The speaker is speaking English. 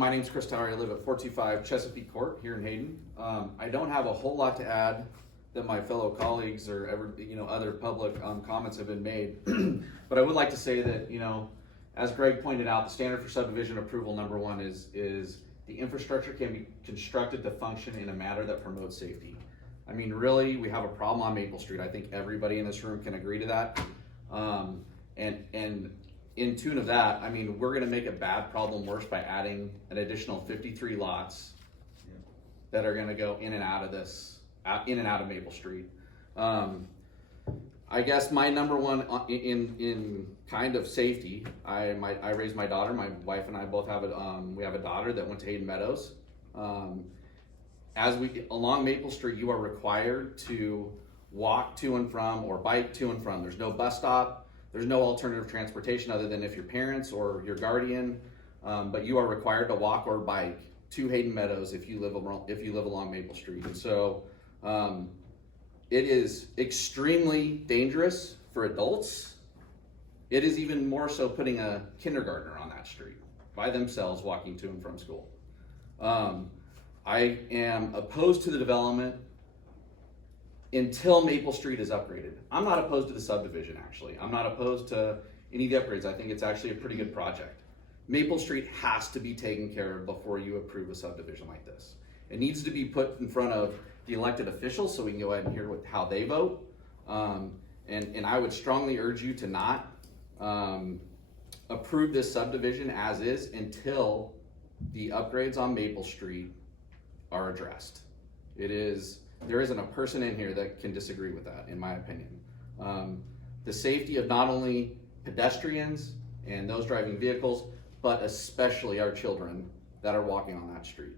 my name's Chris Tower. I live at 425 Chesapeake Court here in Hayden. I don't have a whole lot to add that my fellow colleagues or other public comments have been made. But I would like to say that, as Greg pointed out, the standard for subdivision approval number one is the infrastructure can be constructed to function in a manner that promotes safety. I mean, really, we have a problem on Maple Street. I think everybody in this room can agree to that. And in tune of that, I mean, we're going to make a bad problem worse by adding an additional 53 lots that are going to go in and out of Maple Street. I guess my number one in kind of safety, I raised my daughter. My wife and I both have we have a daughter that went to Hayden Meadows. Along Maple Street, you are required to walk to and from or bike to and from. There's no bus stop. There's no alternative transportation other than if your parents or your guardian, but you are required to walk or bike to Hayden Meadows if you live along Maple Street. And so it is extremely dangerous for adults. It is even more so putting a kindergartner on that street by themselves walking to and from school. I am opposed to the development until Maple Street is upgraded. I'm not opposed to the subdivision, actually. I'm not opposed to any of the upgrades. I think it's actually a pretty good project. Maple Street has to be taken care of before you approve a subdivision like this. It needs to be put in front of the elected officials so we can go ahead and hear how they vote. And I would strongly urge you to not approve this subdivision as is until the upgrades on Maple Street are addressed. There isn't a person in here that can disagree with that, in my opinion. The safety of not only pedestrians and those driving vehicles, but especially our children that are walking on that street.